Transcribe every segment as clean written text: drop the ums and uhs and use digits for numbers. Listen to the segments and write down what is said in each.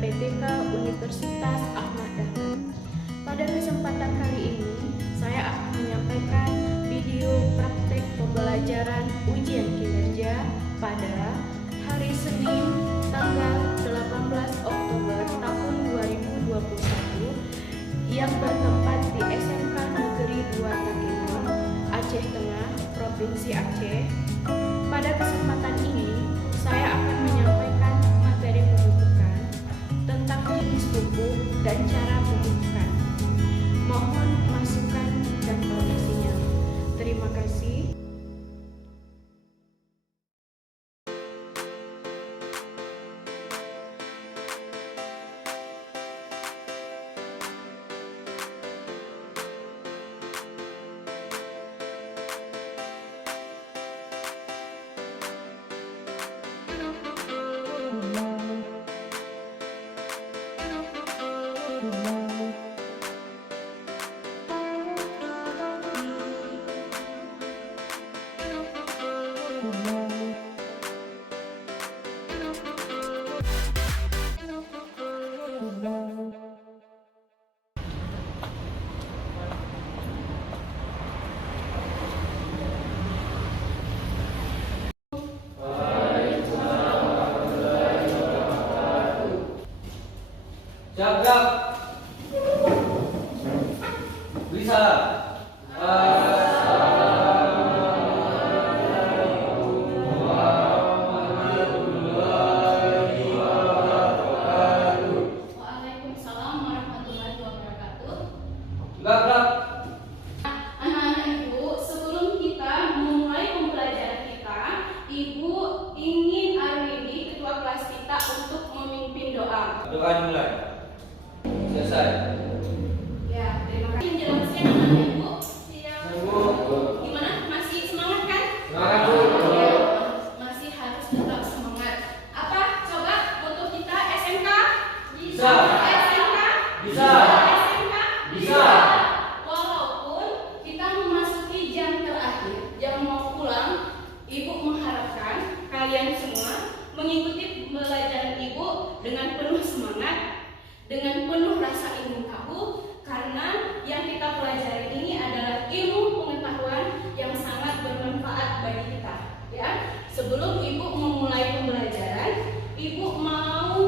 PPTK Universitas Ahmad Dahlan. Pada kesempatan kali ini, saya akan menyampaikan video praktek pembelajaran ujian kinerja pada hari Senin tanggal 18 Oktober tahun 2021 yang bertempat di SMK Negeri 2 Takengon, Aceh Tengah, Provinsi Aceh. Pada kesempatan ini, saya akan menyampaikan materi pemupukan tentang jenis pupuk dan cara pemupukan. Mohon masukan dan koreksinya. Terima kasih. Jaga beri salam. Waalaikumsalam warahmatullahi wabarakatuh. Gerak. Anak-anak Ibu, sebelum kita memulai pembelajaran kita, Ibu ingin Arwindi, ketua kelas kita, untuk memimpin doa. Doa dimulai. Selesai. Ya, terima kasih penjelasan anak-anak Ibu. Ibu. Gimana? Masih semangat kan? Semangat, Bu. Ya, masih harus tetap semangat. Apa? Coba untuk kita SMK? Bisa. SMK? Bisa. SMK? Bisa. Walaupun kita memasuki jam terakhir, jam mau pulang, Ibu mengharapkan kalian semua mengikuti pembelajaran Ibu dengan penuh semangat, dengan penuh rasa ingin tahu, karena yang kita pelajari ini adalah ilmu pengetahuan yang sangat bermanfaat bagi kita. Ya, sebelum Ibu memulai pembelajaran, Ibu mau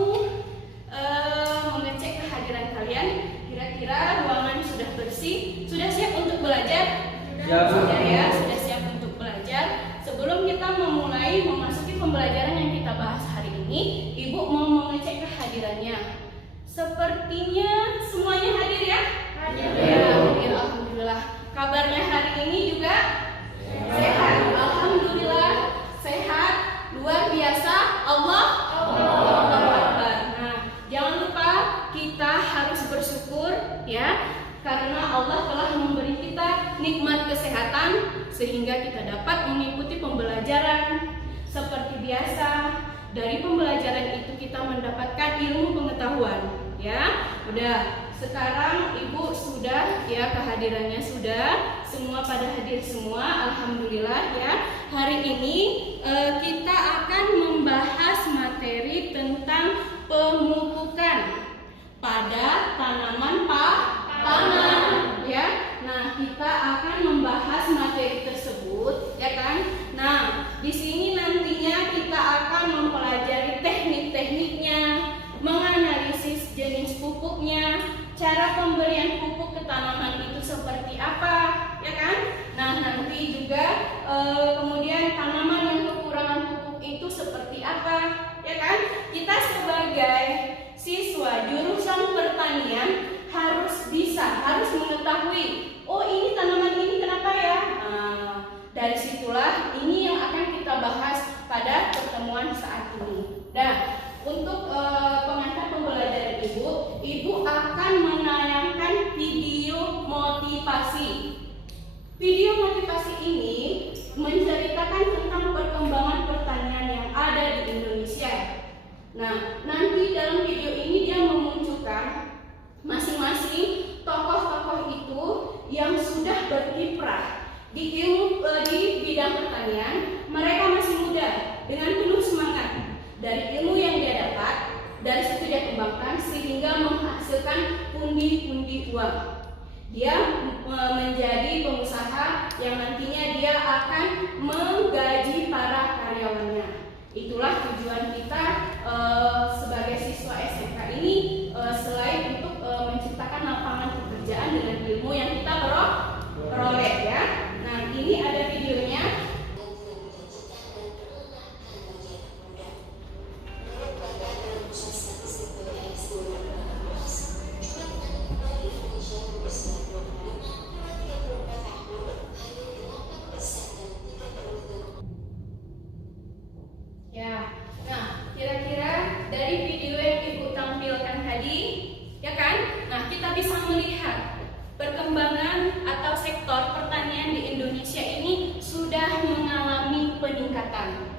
mengecek kehadiran kalian. Kira-kira ruangan sudah bersih, sudah siap untuk belajar? Sudah ya, sudah siap untuk belajar. Sebelum kita memasuki pembelajaran yang kita bahas hari ini, Ibu mau mengecek kehadirannya. Sepertinya semuanya hadir ya? Hadir. Ya, hadir. Alhamdulillah. Kabarnya hari ini juga sehat. Alhamdulillah sehat. Luar biasa. Allahu Akbar. Nah, jangan lupa kita harus bersyukur ya, karena Allah telah memberi kita nikmat kesehatan sehingga kita dapat mengikuti pembelajaran seperti biasa. Dari pembelajaran itu kita mendapatkan ilmu pengetahuan. Ya, udah. Sekarang Ibu sudah ya, kehadirannya sudah, semua pada hadir semua. Alhamdulillah ya. Hari ini kita akan membahas materi tentang pemupukan pada tanaman pangan ya. Nah, kita akan membahas materi tersebut ya kan. Nah, di sini nantinya kita akan mempelajari teknik-tekniknya, menganalisis jenis pupuknya, cara pemberian pupuk ke tanaman itu seperti apa, ya kan? Nah, nanti juga kemudian tanaman yang kekurangan pupuk itu seperti apa, ya kan? Kita sebagai siswa jurusan pertanian harus mengetahui, oh ini tanaman ini kenapa ya? Nah, dari situlah ini yang akan kita bahas pada pertemuan saat ini. Nah, untuk pengantar pembelajaran Ibu akan menayangkan video motivasi. Video motivasi ini menceritakan tentang perkembangan pertanian yang ada di Indonesia. Nah, nanti dalam video ini dia memunculkan masing-masing tokoh-tokoh itu yang sudah berkiprah di bidang pertanian. Mereka masih muda dengan penuh semangat. Dari ilmu yang dia dapat, dari situ dia kembangkan dikembangkan sehingga menghasilkan pundi-pundi uang. Dia menjadi pengusaha yang nantinya dia akan menggaji para karyawannya. Itulah tujuan kita sebagai siswa SMK ini, selain untuk menciptakan lapangan pekerjaan dengan ilmu yang kita peroleh ya. Nah, ini ada videonya. Ya, nah kira-kira dari video yang Ibu tampilkan tadi, ya kan? Nah, kita bisa melihat perkembangan atau sektor pertanian di Indonesia ini sudah mengalami peningkatan.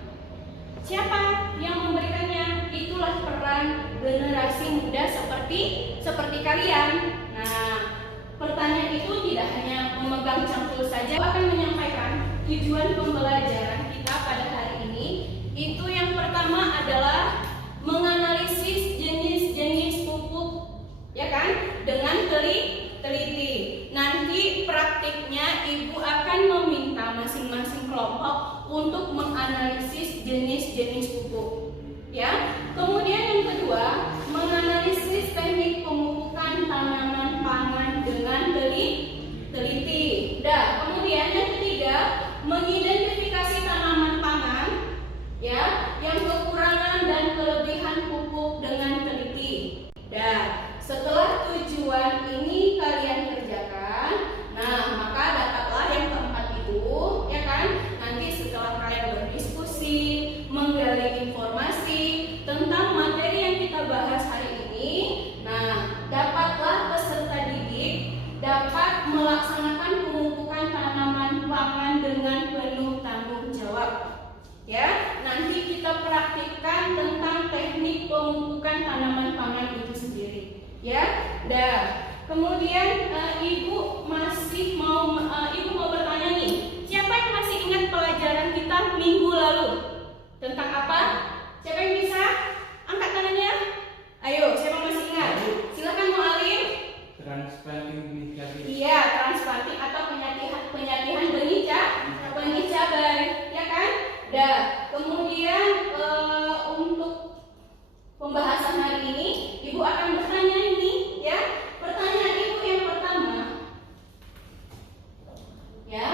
Siapa yang memberikannya? Itulah peran generasi muda seperti kalian. Nah, pertanian itu tidak hanya memegang cangkul saja. Aku akan menyampaikan tujuan pembelajaran kita pada hari ini. Itu yang pertama adalah menganalisis jenis-jenis pupuk, ya kan, dengan teliti. Nanti praktiknya Ibu akan meminta masing-masing kelompok untuk menganalisis jenis-jenis pupuk, ya. Kemudian yang kedua, menganalisis teknik pemupukan tanaman pangan dengan teliti. Kemudian yang ketiga, mengidentifikasi tanaman pangan, ya, yang kekurangan dan kelebihan pupuk dengan teliti. Setelah tujuan ini kalian kerjakan, nah maka dapatlah yang keempat itu, ya kan? Nanti setelah kalian berdiskusi, menggali informasi tentang materi yang kita bahas hari ini, nah dapatlah peserta didik dapat melaksanakan pemupukan tanaman pangan dengan penuh tanggung jawab. Ya, nanti kita praktikkan tentang teknik pemupukan tanaman pangan itu sendiri. Ya, kemudian Ibu mau bertanya nih, siapa yang masih ingat pelajaran kita minggu lalu tentang apa? Siapa yang bisa angkat tangannya? Ayo, siapa masih ingat? Silakan Mu'alim. Transplanting benih cabai. Iya, transplanting atau penyatihan benih cabai, ya kan? Kemudian untuk pembahasan hari ini, Ibu akan bertanya ini, ya. Pertanyaan Ibu yang pertama, ya.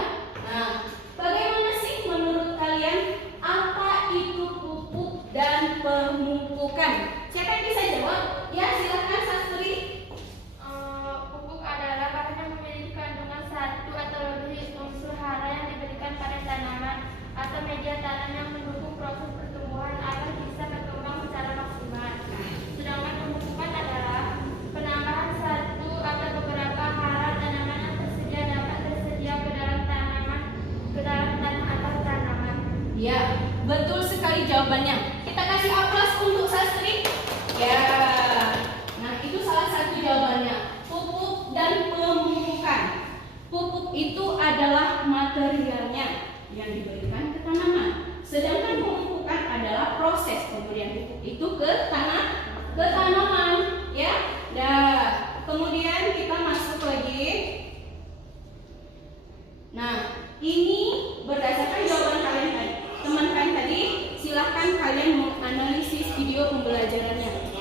Nah, bagaimana sih menurut kalian apa itu pupuk dan pemupukan? Siapa yang bisa jawab? Ya, silakan Sastri. Pupuk adalah bahan yang memiliki kandungan satu atau lebih unsur hara yang diberikan pada tanaman atau media tanam yang mendukung proses pertumbuhan agar bisa berkembang secara maksimal. Sedangkan pemupukan adalah penambahan satu atau beberapa hara tanaman yang tersedia dapat tersedia ke dalam tanah atau tanaman. Ya, betul sekali jawabannya. Kita kasih aplaus untuk Sastri. Ya, nah itu salah satu jawabannya. Pupuk dan pemupukan. Pupuk itu adalah materialnya yang diberikan ke tanaman. Sedangkan pemupukan adalah proses pemberian pupuk itu ke tanaman, ya. Kemudian kita masuk lagi. Nah, ini berdasarkan jawaban kalian tadi. Teman kalian tadi, silahkan kalian menganalisis video pembelajarannya.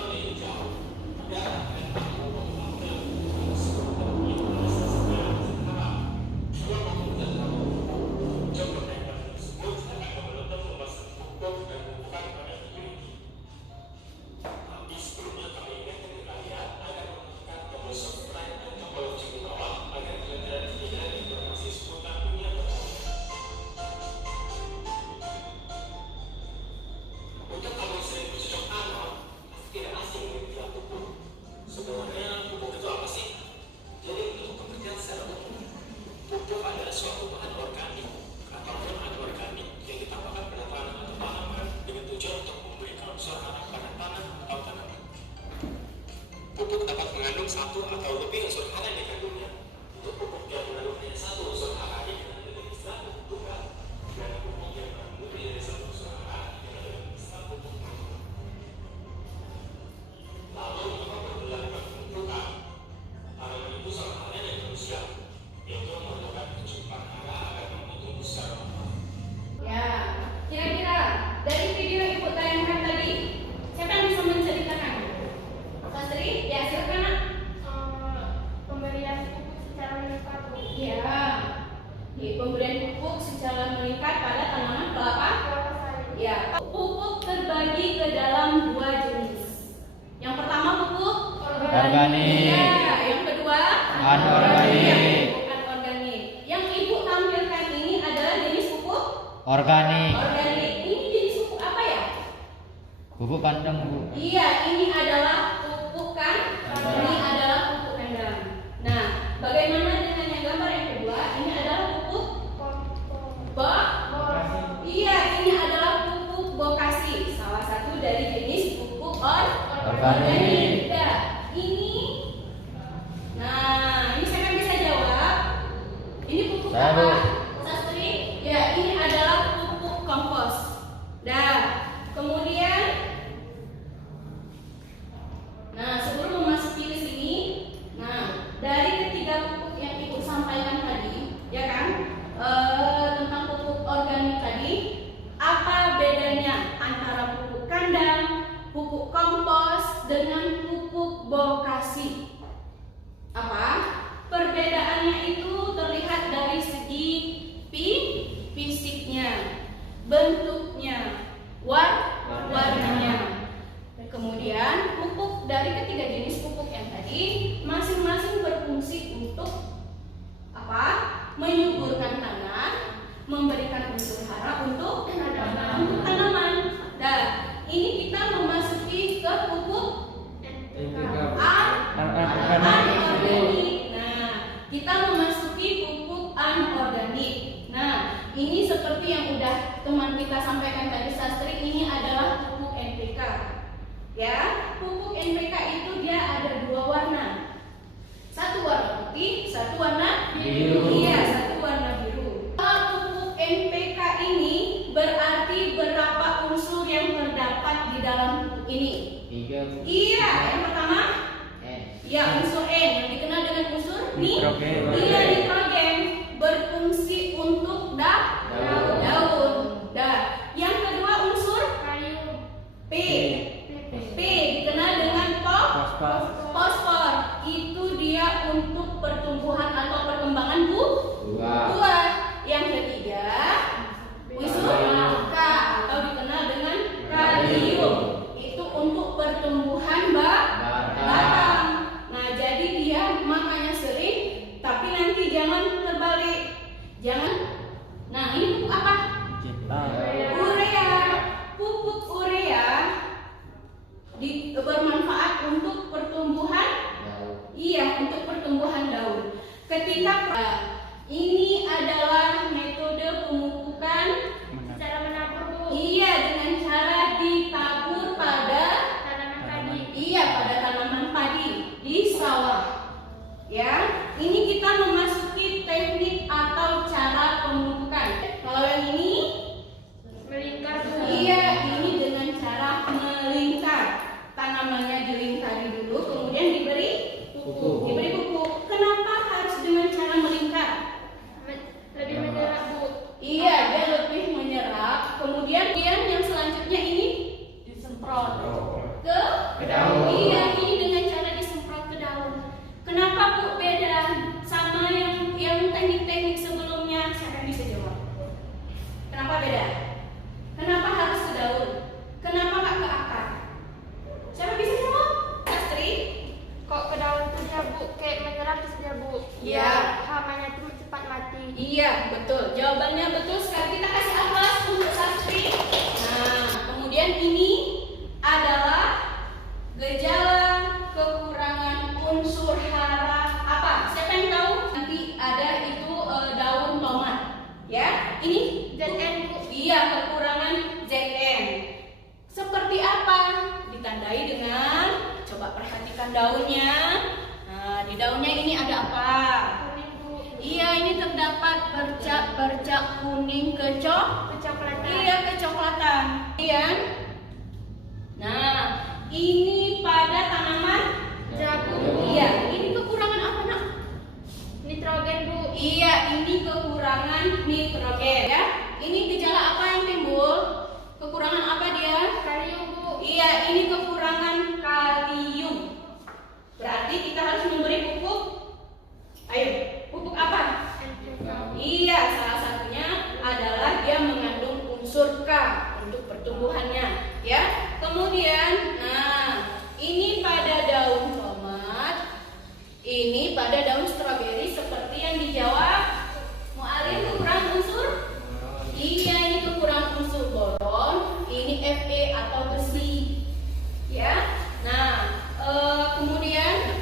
Pemberian pupuk secara meningkat pada tanaman kelapa. Ya, pupuk terbagi ke dalam 2 jenis. Yang pertama pupuk Organik. Ya, yang kedua Anorganik. pupuk anorganik. Yang Ibu tampilkan ini adalah jenis pupuk Organik. organik. Ini jenis pupuk apa ya? Pupuk kandang, Bu. Iya, ini adalah pupuk Ini adalah pupuk kandang. Nah, bagaimana dengan yang gambar yang kedua? Ini adalah pupuk Iya, ini adalah pupuk bokasi, salah satu dari jenis pupuk organik. Nah, ini siapa yang bisa jawab? Ini pupuk Saya, apa? Bu. Sastri? Ya, ini adalah pupuk kompos. Nah, kemudian sebelum memasuki ke sini, dari ketiga pupuk yang Ibu sampaikan tadi, ya kan? Tentang pupuk organik tadi, apa bedanya antara pupuk kandang, pupuk kompos dengan pupuk bokasi? Apa? Perbedaannya itu terlihat dari segi fisiknya, bentuknya, warnanya. Kemudian pupuk dari ketiga jenis pupuk yang tadi masing-masing berfungsi untuk apa? Menyuburkan tanah, memberikan unsur hara untuk tanaman. Nah, ini kita memasuki ke pupuk anorganik. Nah, kita memasuki pupuk anorganik. Nah, ini seperti yang udah teman kita sampaikan tadi Sastri, ini adalah pupuk NPK. Ya, pupuk NPK itu dia ada 2 warna. Satu warna putih, satu warna biru. Iya, satu warna biru. Kalau pupuk NPK ini berarti berapa unsur yang terdapat di dalam pupuk ini? 3. Iya, yang pertama N. ya unsur N yang dikenal dengan unsur Nitrogen. Iya, nitrogen, berfungsi untuk daun. Yang kedua unsur P. P dikenal dengan fosfor. Itu dia untuk pertumbuhan atau perkembangan buah. Yang ketiga unsur K atau dikenal dengan kalium. Itu untuk pertumbuhan batang. Nah, jadi dia makanya sering, tapi nanti jangan terbalik. Nah, ini pupuk apa? Urea. Pupuk urea bermanfaat untuk pertumbuhan. Iya, untuk pertumbuhan daun. Ini adalah metode pemupukan Secara menabur Iya, dengan cara ditabur pada tanaman padi. Iya, pada tanaman padi di sawah. Ya, ini kita memasuki teknik atau cara pemupukan. Kalau yang ini, Melingkar iya, ini dengan cara melingkar. Tanamannya dilingkari dulu, kemudian diberi pupuk. Kenapa harus dengan cara melingkar? lebih menyerap, Bu. Iya, dia lebih menyerap. Kemudian yang selanjutnya ini disemprot ke daun. Iya, ini dengan cara disemprot ke daun. Kenapa Bu beda sama yang teknik-teknik sebelumnya? Siapa yang bisa jawab? Kenapa beda? Kenapa harus ke daun? Kenapa nggak ke akar? Siapa bisa jawab? Astri? Kok ke daun tuh dia, Bu? Kayak menyerap terus dia, Bu. Iya. Hamanya tuh cepat mati. Iya, betul. Jawabannya betul sekali. Kita kasih aplaus untuk Sastri. Nah, kemudian ini adalah gejala kekurangan unsur hara apa? Siapa yang tahu? Nanti ada itu daun tomat. Ya, ini ZN, Bu. Iya, kekurangan ZN. Seperti apa? Ditandai dengan, coba perhatikan daunnya. Nah, di daunnya ini ada apa? Kuning, Bu. Iya, ini terdapat bercak kuning Kecoklatan. Iya, kecoklatan. Iya. Nah, ini pada tanaman Jagung. Iya, ini kekurangan apa, Nak? Nitrogen, Bu. Iya, ini kekurangan nitrogen ya. Ini gejala apa yang timbul? Kekurangan apa dia? Kalium, Bu. Iya, ini kekurangan kalium. Berarti kita harus memberi pupuk. Ayo, pupuk apa? NPK. Iya, Iya, salah satunya adalah dia mengandung unsur K untuk pertumbuhannya, ya. Kemudian, nah, ini pada daun tomat, ini pada daun stroberi seperti yang dijawab Mu'alim kekurangan unsur. Iya, ini kekurangan unsur boron, ini Fe atau besi, ya. Nah, kemudian,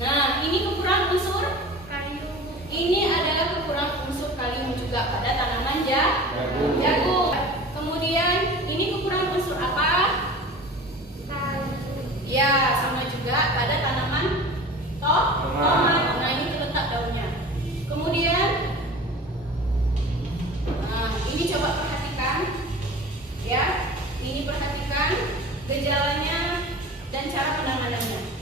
nah, ini kekurangan unsur Kalium. ini adalah kekurangan unsur kalium juga pada tanaman jagung. Kemudian ini kekurangan unsur apa? Kalium. Ya, sama juga pada tanaman tomat. Nah, ini terletak daunnya. Kemudian, nah, ini coba perhatikan, ya. Ini perhatikan gejalanya dan cara penanganannya.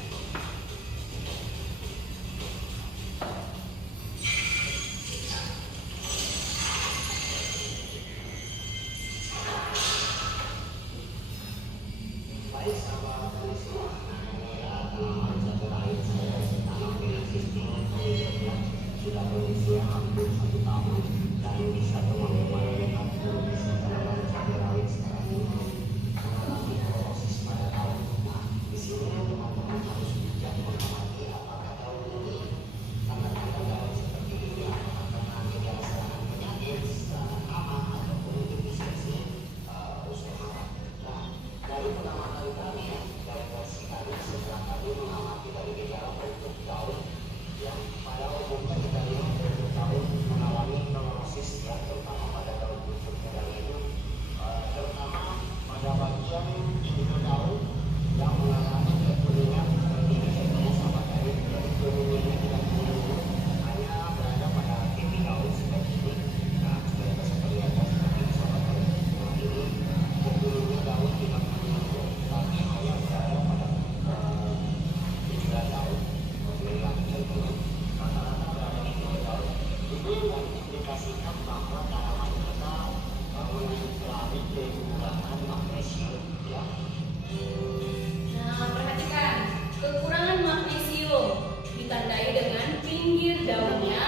Nah, perhatikan kekurangan magnesium ditandai dengan pinggir daunnya,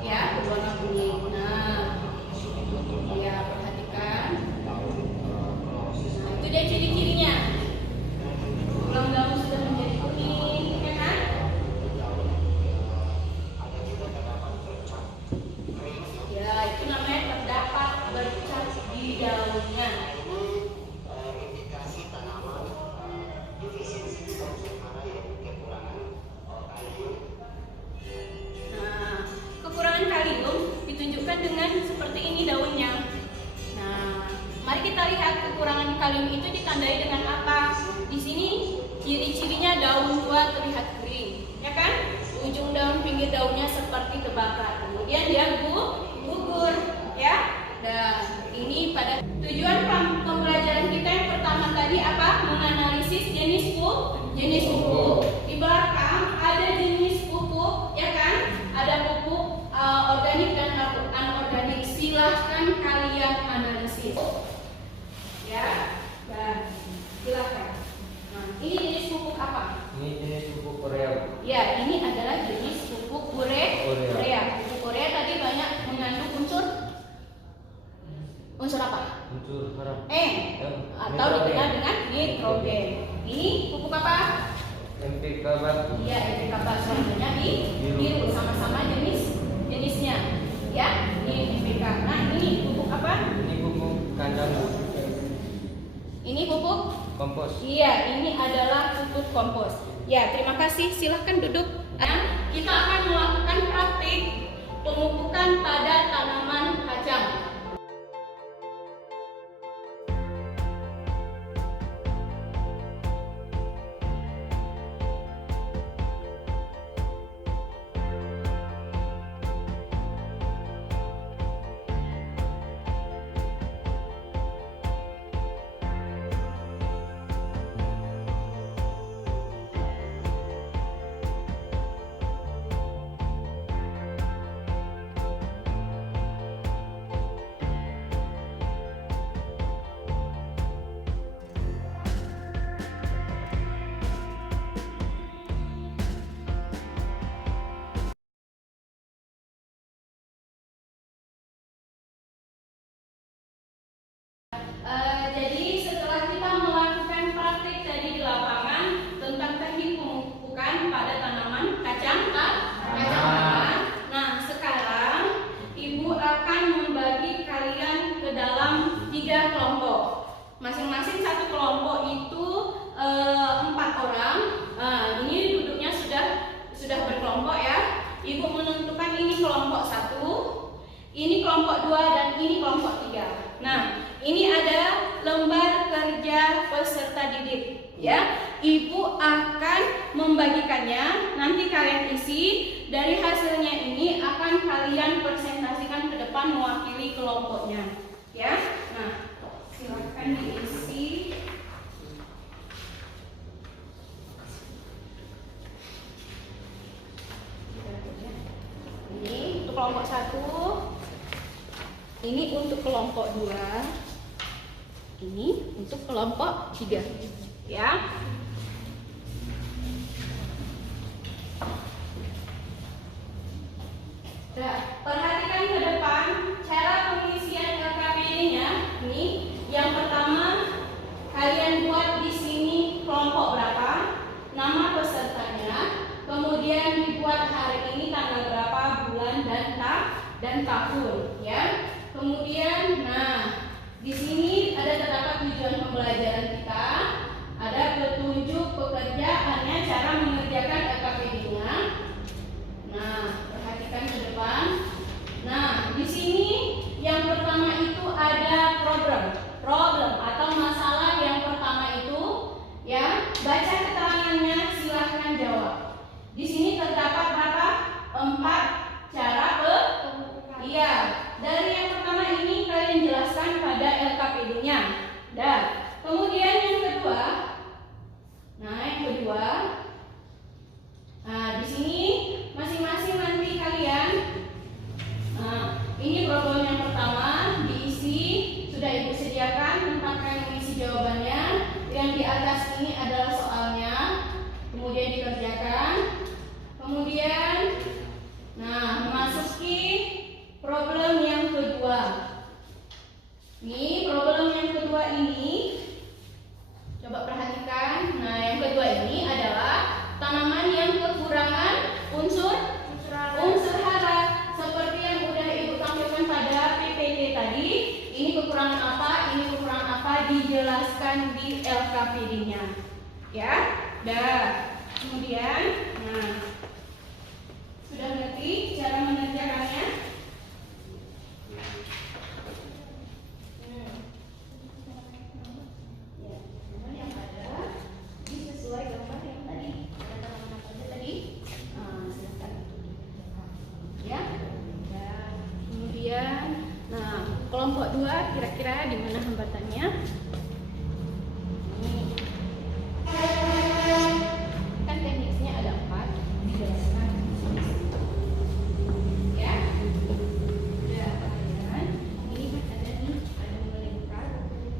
ya, berwarna kuning. Nah, ya, perhatikan. Nah, itu dia ciri-cirinya. Tulang daun sudah menjadi kuning, ya kan? Ya, itu namanya terdapat bercak di daunnya. Nah, kekurangan kalium ditunjukkan dengan seperti ini daunnya. Nah, mari kita lihat kekurangan kalium itu ditandai dengan apa. Di sini ciri-cirinya daun tua terlihat kering, ya kan? Ujung daun, pinggir daunnya seperti terbakar. Kemudian dia gugur, ya. Dan ini pada tujuan pembelajaran kita yang pertama tadi apa? Menganalisis jenis pupuk. Di belakang ada jenis pupuk, ya kan? Ada pupuk organik dan anorganik. Silahkan kalian analisis, ya. Dan silahkan. Nah, ini jenis pupuk apa? Ini jenis pupuk urea. Ya, ini adalah jenis pupuk urea. Pupuk urea tadi banyak mengandung unsur apa? Unsur hara. Atau dikenal dengan nitrogen. Ini pupuk apa? NPK batu. Iya, NPK batu warnanya biru, sama-sama jenisnya. Ya, ini NPK. Nah, ini pupuk apa? Ini pupuk kandang Ini pupuk kompos. Iya, ini adalah pupuk kompos. Ya, terima kasih. Silahkan duduk. Nah, kita akan melakukan praktik pemupukan pada tanaman kacang. 3 kelompok. Masing-masing satu kelompok itu 4 orang. Nah, ini duduknya sudah berkelompok ya. Ibu menentukan ini kelompok 1, ini kelompok 2, dan ini kelompok 3. Nah, ini ada lembar kerja peserta didik ya. Ibu akan membagikannya, nanti kalian isi. Dari hasilnya ini akan kalian presentasikan ke depan mewakili kelompoknya ya. Nah, silakan diisi. Ini untuk kelompok 1, ini untuk kelompok 2, ini untuk kelompok 3 ya. Nah, perhatikan ke depan cara pengisian LKPD-nya. Ini yang pertama, kalian buat di sini kelompok berapa, nama pesertanya, kemudian dibuat hari ini tanggal berapa, bulan dan tahun ya. Kemudian di sini ada terdapat tujuan pembelajaran kita, ada petunjuk pekerjaannya, cara mengerjakan LKPD-nya. Nah, perhatikan ke depan. Nah, di sini yang pertama itu ada problem atau masalah yang pertama itu ya. Baca keterangannya, silahkan jawab. Di sini terdapat berapa? 4 cara iya. Dari yang pertama ini kalian jelaskan pada LKPD-nya. Dan kemudian yang kedua, di sini masing-masing nanti kalian. Ini problem yang pertama diisi, sudah ibu sediakan, tempatkan mengisi jawabannya. Yang di atas ini adalah soalnya, kemudian dikerjakan. Kemudian, memasuki problem yang kedua. Nih, problem yang kedua ini, coba perhatikan. Nah, yang kedua ini adalah tanaman yang kekurangan unsur hara. Seperti yang udah ibu tampilkan pada PPT tadi, ini kekurangan apa, ini kekurangan apa, dijelaskan di LKPD-nya. Ya, kemudian, sudah ngerti cara mengerjakannya? Yang ada sesuai gambar yang tadi. Ada tanaman apa aja tadi? Silakan ya. Kemudian, kelompok 2 kira-kira di mana hambatannya? Kan teknisnya ada 4, dijelaskan di sini. Ya. Perhatikan. Ini kan ada nih, ada melingkar,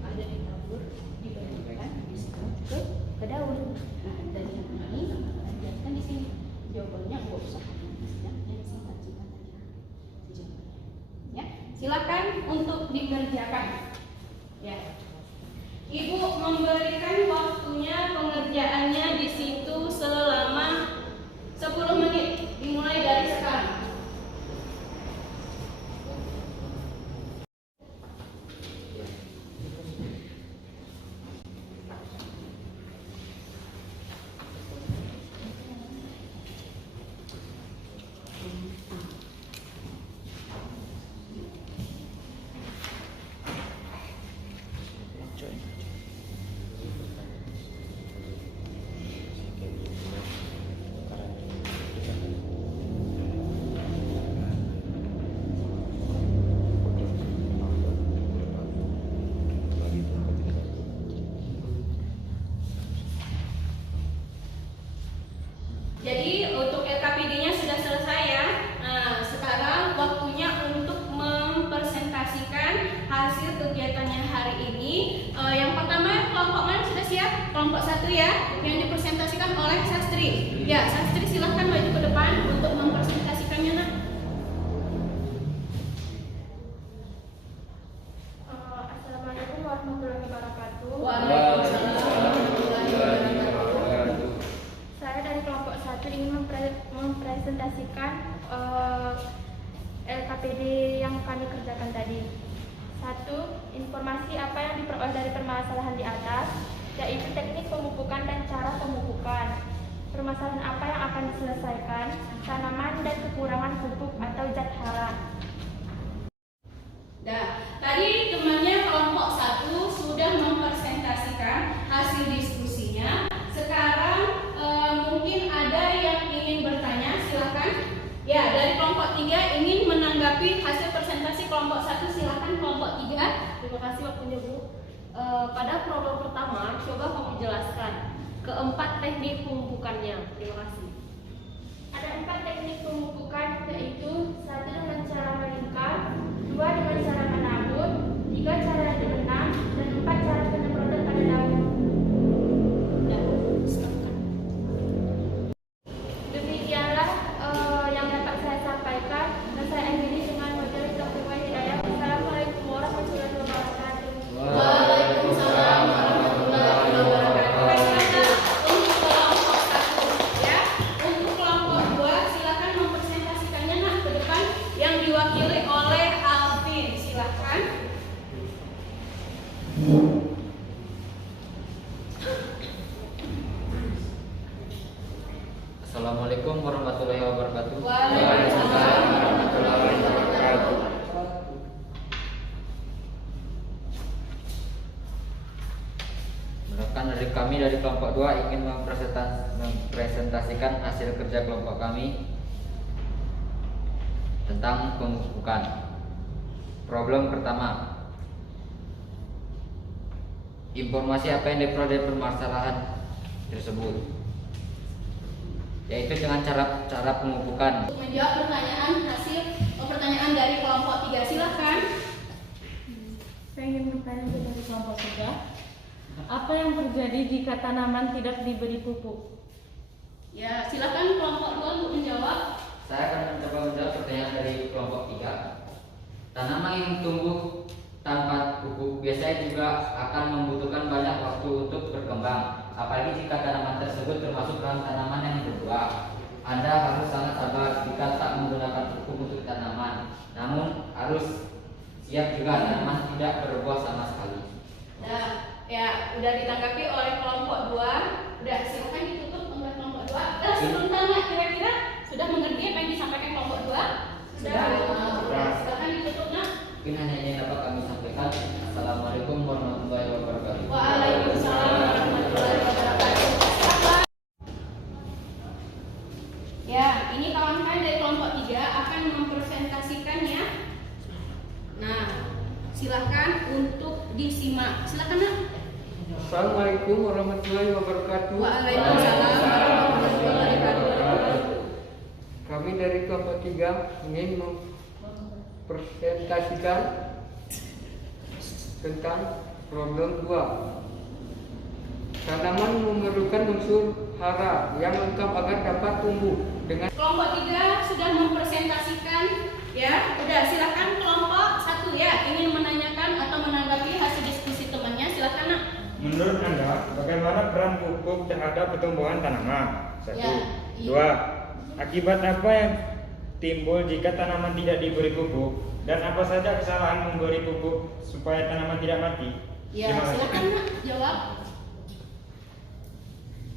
ada ditabur, dibagikan, disekat ke daun. Nah, dari yang ini jelaskan di sini. Jawabannya nggak usah. Ya, silakan untuk dikerjakan. Ya, ibu memberikan waktunya pengerjaannya di situ selama 10 menit, dimulai dari sekarang. Jadi untuk LKPD-nya sudah selesai ya. Nah, sekarang waktunya untuk mempresentasikan hasil kegiatannya hari ini. Yang pertama, kelompok mana sudah siap? Kelompok 1 ya, yang dipresentasikan oleh Sastri. Ya, Sastri silahkan maju ke depan untuk mempresentasikannya, nak. Assalamualaikum warahmatullahi wabarakatuh. Waalaikumsalam warahmatullahi wabarakatuh. Saya dari kelompok 1 ingin mempresentasikan LKPD yang kami kerjakan tadi. 1. Informasi apa yang diperoleh dari permasalahan di atas, yaitu teknik pemupukan dan cara pemupukan. Permasalahan apa yang akan diselesaikan, tanaman dan kekurangan pupuk atau zat hara. Nah, tadi temannya kelompok 1 sudah mempresentasikan hasil diskusinya. Sekarang mungkin ada yang ingin bertanya, silakan. Ya, dari kelompok 3 ingin menanggapi hasil presentasi kelompok 1, silakan kelompok 3. Terima kasih waktunya Bu. Pada problem pertama, coba kamu jelaskan keempat teknik pemupukannya. Terima kasih. Ada 4 teknik pemupukan, yaitu 1 dengan cara melingkar, 2 dengan cara menabur, 3 cara direndam, dan 4 cara penyemprotan pada daun. Demikianlah yang dapat saya sampaikan, dan saya akhiri dengan wabillahi taufiq wal hidayah. Wassalamualaikum warahmatullahi wabarakatuh. Waalaikumsalam warahmatullahi wabarakatuh. Untuk kelompok 1 ya. Untuk kelompok 2 silakan mempresentasikannya nak ke depan yang diwakili oleh Alvin. Silakan. Assalamualaikum warahmatullahi wabarakatuh. Waalaikumsalam warahmatullahi wabarakatuh. Rekan dari kami dari kelompok 2 ingin mempresentasikan hasil kerja kelompok kami tentang pemupukan. Problem pertama, informasi apa yang diperoleh dari permasalahan tersebut, yaitu dengan cara pemupukan. Untuk menjawab pertanyaan dari kelompok 3 silakan. Saya ingin bertanya dari kelompok 3. Apa yang terjadi jika tanaman tidak diberi pupuk? Ya, silakan kelompok 2 untuk menjawab. Saya akan mencoba menjawab pertanyaan dari kelompok 3. Tanaman yang tumbuh tanpa pupuk biasanya juga akan membutuhkan banyak waktu untuk berkembang. Apalagi jika tanaman tersebut termasuk dalam tanaman yang berbuah. Anda harus sangat sabar jika tak menggunakan pupuk untuk tanaman. Namun harus siap juga tanaman tidak berbuah sama sekali. Nah, ya udah ditanggapi oleh kelompok 2. Udah silakan ditutup oleh kelompok 2. Sebentar Mak, kira-kira sudah mengerti apa yang disampaikan kelompok 2? Sudah. Silakan ditutup Nak. Mungkin hanya ini yang dapat kami sampaikan. Assalamualaikum warahmatullahi wabarakatuh. Waalaikumsalam warahmatullahi wabarakatuh. Ya, ini kawan-kawan dari kelompok 3 akan mempresentasikannya. Nah, silakan untuk disimak. Silakan Nak. Assalamualaikum warahmatullahi wabarakatuh. Waalaikumsalam warahmatullahi wabarakatuh. Kami dari kelompok 3 ingin mempresentasikan tentang problem 2. Tanaman memerlukan unsur hara yang lengkap agar dapat tumbuh dengan. Kelompok 3 sudah mempresentasikan ya. Udah silakan kelompok 1 ya ingin menanyakan atau menanggapi hasil diskusi temannya. Silakan Nak. Menurut Anda, bagaimana peran pupuk terhadap pertumbuhan tanaman? 1. Ya, iya. 2. Akibat apa yang timbul jika tanaman tidak diberi pupuk? Dan apa saja kesalahan memberi pupuk supaya tanaman tidak mati? Ya, Terima kasih. silakan Nak jawab.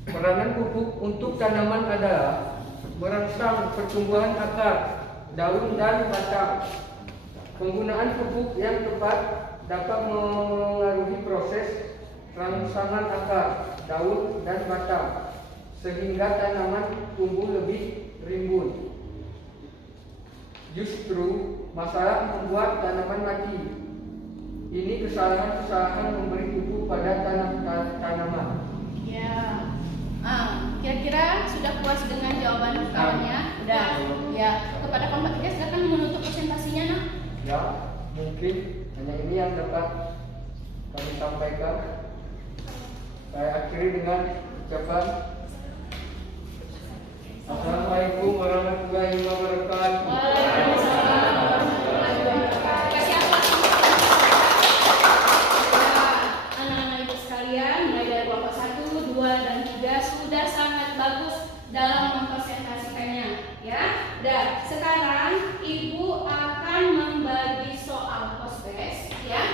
Peranan pupuk untuk tanaman adalah merangsang pertumbuhan akar, daun dan batang. Penggunaan pupuk yang tepat dapat mengaruhi proses rangsangan akar, daun dan batang sehingga tanaman tumbuh lebih rimbun. Justru masalah membuat tanaman mati. Ini kesalahan-kesalahan memberi pupuk pada tanaman. Ya. Kira-kira sudah puas dengan jawaban kawannya? Udah. Ya, kepada kelompok 3 silakan menutup presentasinya Nak. Ya, mungkin hanya ini yang dapat kami sampaikan. Saya akhiri dengan ucapan Assalamualaikum warahmatullahi wabarakatuh. Waalaikumsalam warahmatullahi wabarakatuh. Kasih aplaus. Ya, anak-anak ibu sekalian, mulai dari kelompok 1, 2, dan 3 sudah sangat bagus dalam mempresentasikannya. Ya, dan sekarang ibu akan membagi soal pospes. Ya,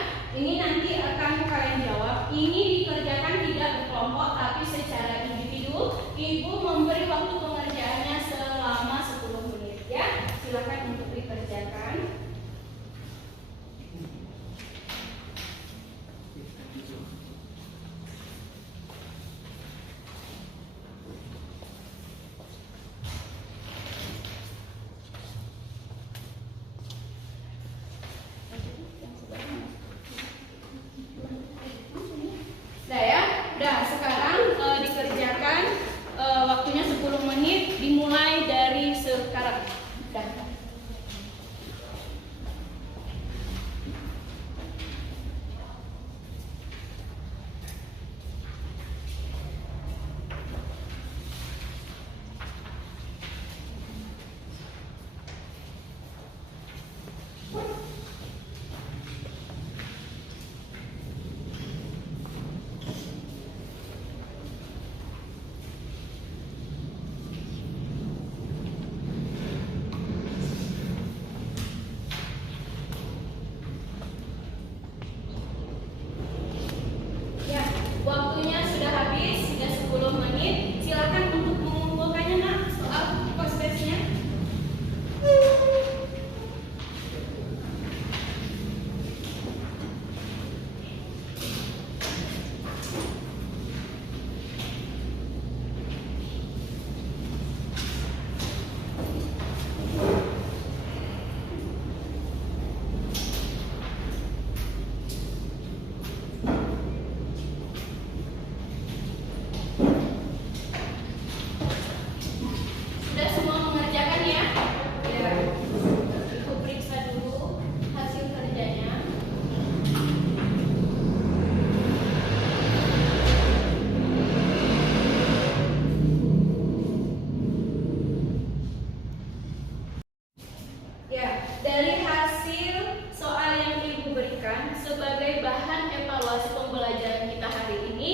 evaluasi pembelajaran kita hari ini.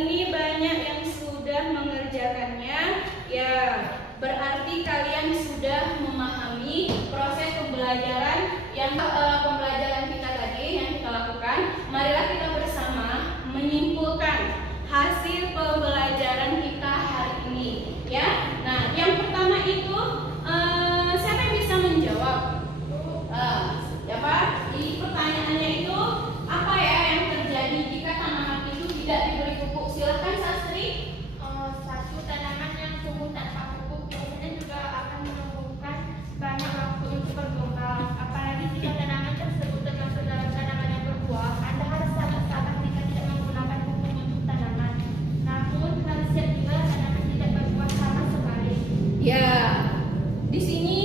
Ini banyak yang sudah mengerjakannya. Ya, berarti kalian sudah memahami proses pembelajaran yang pembelajaran kita tadi yang kita lakukan. Marilah kita bersama menyimpulkan hasil pembelajaran kita hari ini. Ya, nah yang pertama itu siapa yang bisa menjawab? Siapa? Di pertanyaannya itu apa ya yang terjadi jika tanaman itu tidak diberi pupuk? Silakan Sastri. Satu, tanaman yang tumbuh tanpa pupuk biasanya juga akan membutuhkan banyak waktu untuk berkembang. Apalagi jika tanaman tersebut termasuk dalam tanaman yang berbuah, Anda harus sangat sabar jika tidak menggunakan pupuk untuk tanaman. Namun harus siap juga tanaman tidak berbuah sama sekali. Ya, di sini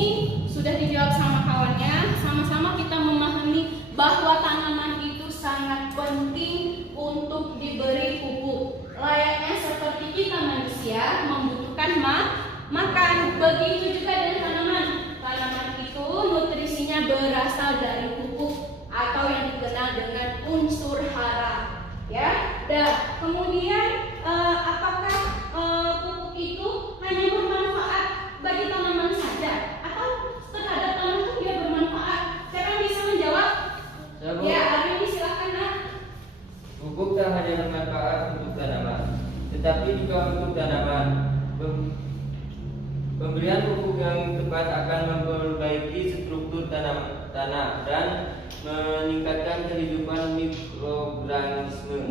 sudah dijawab sama kawannya. Sama-sama kita memahami bahwa tanaman itu sangat penting untuk diberi pupuk. Layaknya seperti kita manusia membutuhkan makan. Begitu juga dengan tanaman. Tanaman itu nutrisinya berasal dari pupuk atau yang dikenal dengan unsur hara. Ya, dan kemudian apakah pupuk itu hanya bermanfaat bagi tanaman saja atau terhadap tanaman itu dia bermanfaat? Siapa yang bisa menjawab? Ya, Arvin, silakan Nak. Pupuk tak hanya bermanfaat untuk tanaman, tetapi juga untuk tanaman. Pemberian pupuk yang tepat akan memperbaiki struktur tanah dan meningkatkan kehidupan Mikroorganisme.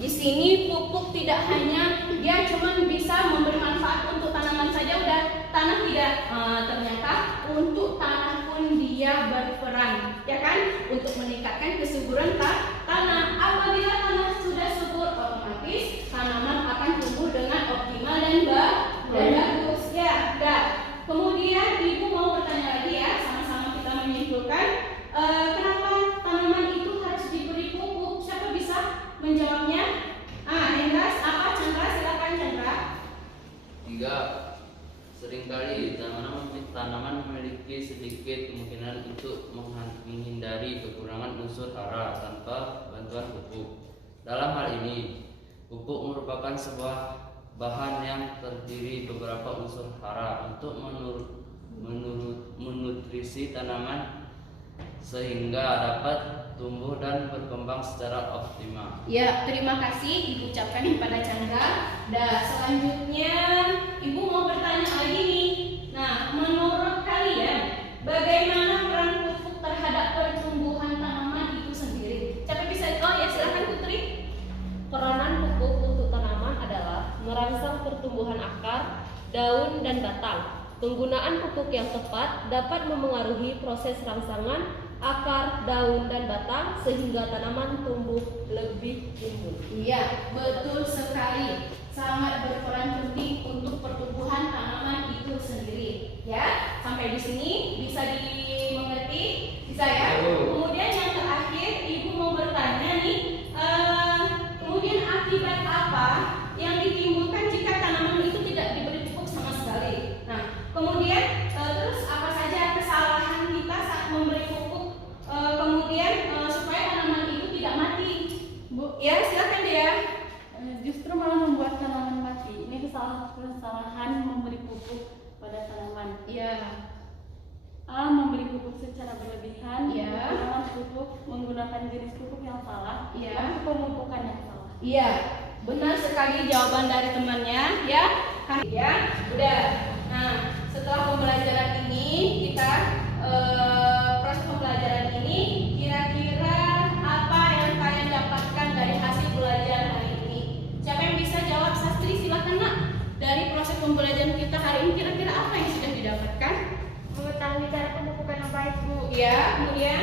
Di sini pupuk tidak hanya dia cuma bisa memberi manfaat untuk tanaman saja udah tanah tidak, ternyata untuk tanah pun dia berperan, ya kan, untuk meningkatkan kesuburan tanah. Apabila tanah sudah subur, otomatis tanaman akan tumbuh dengan optimal dan bagus. Ya, dan kemudian ibu mau bertanya lagi ya, sama-sama kita menyimpulkan kenapa tanaman itu harus diberi pupuk. Siapa bisa menjawabnya? Hendra, apa? Chandra, silakan Chandra. 3. Seringkali tanaman memiliki sedikit kemungkinan untuk menghindari kekurangan unsur hara tanpa bantuan pupuk. Dalam hal ini, pupuk merupakan sebuah bahan yang terdiri beberapa unsur hara untuk menutrisi tanaman sehingga dapat tumbuh dan berkembang secara optimal. Ya, terima kasih Ibu ucapkan kepada Chandra. Dan selanjutnya Ibu mau bertanya lagi nih. Nah, menurut kalian bagaimana peran pupuk terhadap pertumbuhan tanaman itu sendiri? Siapa bisa? Oh ya, silakan Putri. Peranan pupuk untuk tanaman adalah merangsang pertumbuhan akar, daun, dan batang. Penggunaan pupuk yang tepat dapat memengaruhi proses rangsangan akar, daun, dan batang sehingga tanaman tumbuh lebih timbul. Iya, betul sekali. Sangat berperan penting untuk pertumbuhan tanaman itu sendiri. Ya, sampai di sini bisa dimengerti? Bisa ya? Kemudian yang terakhir, Ibu mau bertanya nih, kemudian akibat apa yang ditimbulkan jika tanaman itu tidak diberi pupuk sama sekali? Nah, kemudian terus apa saja kesalahan kita saat memberi pupuk? Kemudian supaya tanaman itu tidak mati, Bu. Ya, silakan Dea. Justru malah membuat tanaman mati. Ini kesalahan memberi pupuk pada tanaman. Iya. A. Memberi pupuk secara berlebihan. Iya. Menggunakan pupuk menggunakan jenis pupuk yang salah. Iya. Atau pemupukan yang salah. Iya, benar sekali jawaban dari temannya, ya. Kan ya, udah. Nah, setelah pembelajaran ini kita proses pembelajaran ini kira-kira apa yang kalian dapatkan dari hasil belajar hari ini? Siapa yang bisa jawab? Sastri, silakan Nak. Dari proses pembelajaran kita hari ini kira-kira apa yang sudah didapatkan? Mengetahui cara pemupukan yang baik, Bu. Ya, kemudian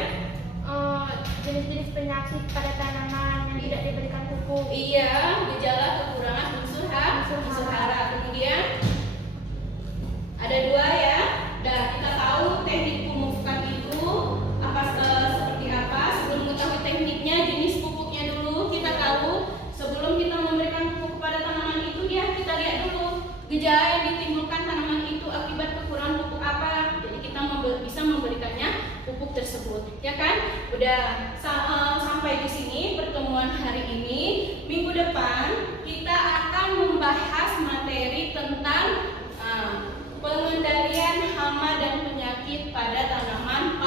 Jenis-jenis penyakit pada tanaman yang tidak diberikan pupuk. iya, gejala kekurangan unsur hara. Kemudian ada 2 ya. Dan kita tahu teknik pemupukan itu seperti apa. Sebelum mengetahui tekniknya, jenis pupuknya dulu kita tahu. Sebelum kita memberikan pupuk kepada tanaman itu, ya kita lihat dulu gejala yang ditimbulkan tanaman itu akibat kekurangan pupuk apa. Jadi kita bisa memberikannya pupuk tersebut, ya kan? Udah sampai di sini pertemuan hari ini. Minggu depan kita akan membahas materi tentang pengendalian hama dan penyakit pada tanaman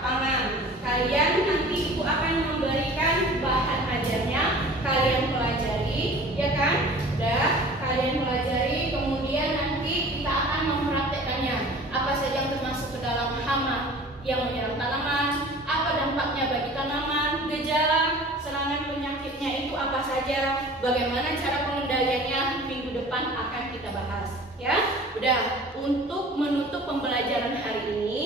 pangan. Kalian nanti Ibu akan memberikan bahan ajarnya, kalian pelajari, ya kan? Udah, kalian pelajari, kemudian nanti kita akan mempraktekkannya. Apa saja yang termasuk ke dalam hama yang menyerang tanaman, apa dampaknya bagi tanaman, gejala, serangan penyakitnya itu apa saja, bagaimana cara pengendaliannya, minggu depan akan kita bahas. Ya, udah. Untuk menutup pembelajaran hari ini,